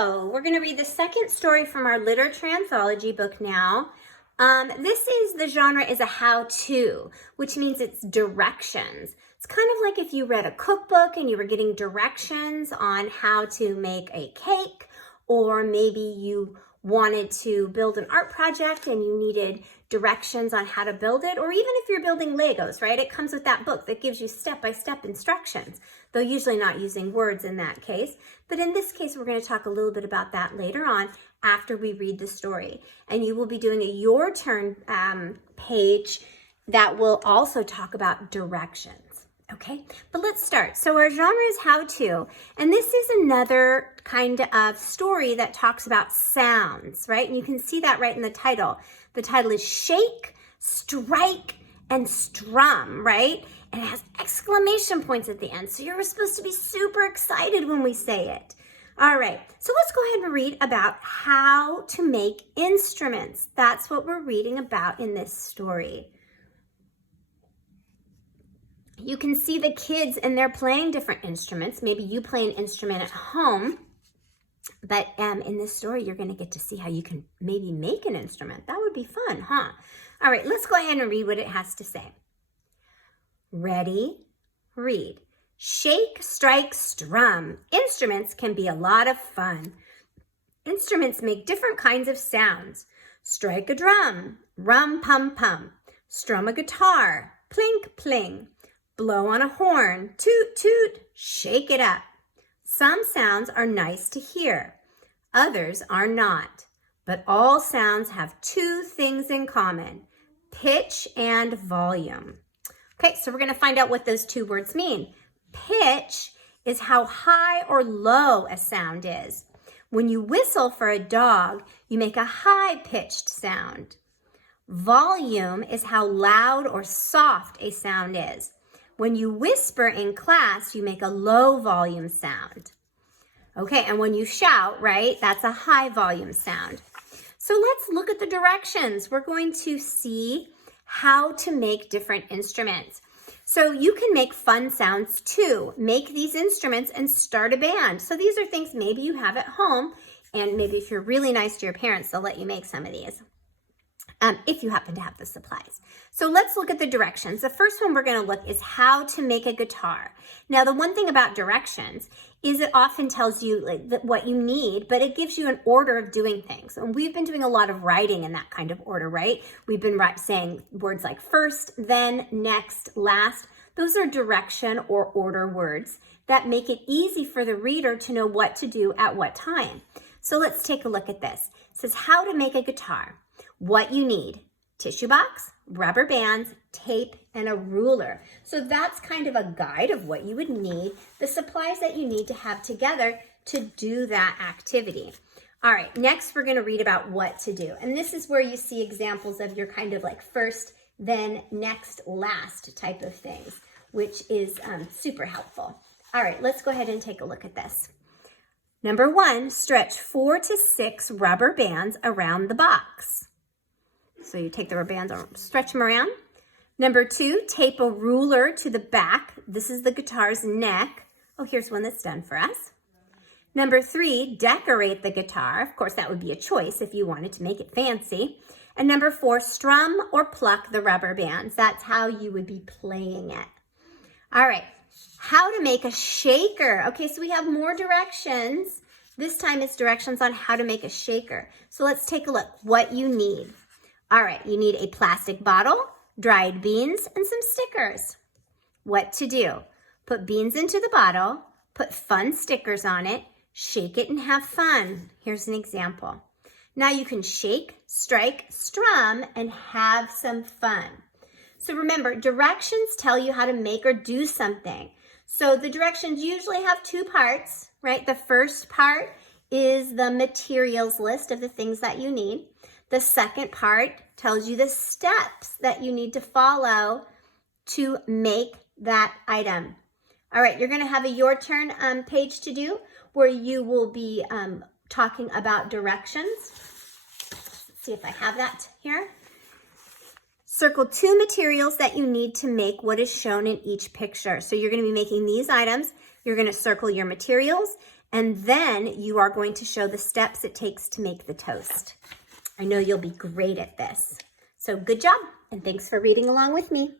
So we're going to read the second story from our literature anthology book now. The genre is a how-to, which means it's directions. It's kind of like if you read a cookbook and you were getting directions on how to make a cake, or maybe you wanted to build an art project and you needed directions on how to build it, or even if you're building Legos, right? It comes with that book that gives you step-by-step instructions, though usually not using words in that case. But in this case, we're going to talk a little bit about that later on after we read the story. And you will be doing a Your Turn page that will also talk about directions. Okay, but let's start. So our genre is how-to, and this is another kind of story that talks about sounds, right? And you can see that right in the title. The title is Shake, Strike, and Strum, right? And it has exclamation points at the end, so you're supposed to be super excited when we say it. All right, so let's go ahead and read about how to make instruments. That's what we're reading about in this story. You can see the kids and they're playing different instruments. Maybe you play an instrument at home, but in this story, you're gonna get to see how you can maybe make an instrument. That would be fun, huh? All right, let's go ahead and read what it has to say. Ready? Read. Shake, strike, strum. Instruments can be a lot of fun. Instruments make different kinds of sounds. Strike a drum, rum, pum, pum. Strum a guitar, plink, pling. Blow on a horn, toot, toot, shake it up. Some sounds are nice to hear, others are not, but all sounds have two things in common, pitch and volume. Okay, so we're gonna find out what those two words mean. Pitch is how high or low a sound is. When you whistle for a dog, you make a high-pitched sound. Volume is how loud or soft a sound is. When you whisper in class, you make a low volume sound. Okay, and when you shout, right, that's a high volume sound. So let's look at the directions. We're going to see how to make different instruments. So you can make fun sounds too. Make these instruments and start a band. So these are things maybe you have at home, and maybe if you're really nice to your parents, they'll let you make some of these. If you happen to have the supplies. So let's look at the directions. The first one we're going to look is how to make a guitar. Now, the one thing about directions is it often tells you what you need, but it gives you an order of doing things. And we've been doing a lot of writing in that kind of order, right? We've been saying words like first, then, next, last. Those are direction or order words that make it easy for the reader to know what to do at what time. So let's take a look at this. It says how to make a guitar. What you need, tissue box, rubber bands, tape, and a ruler. So that's kind of a guide of what you would need, the supplies that you need to have together to do that activity. All right, next we're gonna read about what to do. And this is where you see examples of your kind of like first, then, next, last type of things, which is super helpful. All right, let's go ahead and take a look at this. Number 1, stretch 4 to 6 rubber bands around the box. So you take the rubber bands and stretch them around. Number 2, tape a ruler to the back. This is the guitar's neck. Oh, here's one that's done for us. Number 3, decorate the guitar. Of course, that would be a choice if you wanted to make it fancy. And number 4, strum or pluck the rubber bands. That's how you would be playing it. All right, how to make a shaker. Okay, so we have more directions. This time it's directions on how to make a shaker. So let's take a look. What you need. All right, you need a plastic bottle, dried beans, and some stickers. What to do? Put beans into the bottle, put fun stickers on it, shake it and have fun. Here's an example. Now you can shake, strike, strum, and have some fun. So remember, directions tell you how to make or do something. So the directions usually have two parts, right? The first part is the materials list of the things that you need. The second part tells you the steps that you need to follow to make that item. All right, you're gonna have a Your Turn page to do where you will be talking about directions. Let's see if I have that here. Circle 2 materials that you need to make what is shown in each picture. So you're gonna be making these items. You're gonna circle your materials And then you are going to show the steps it takes to make the toast. I know you'll be great at this. So good job, and thanks for reading along with me.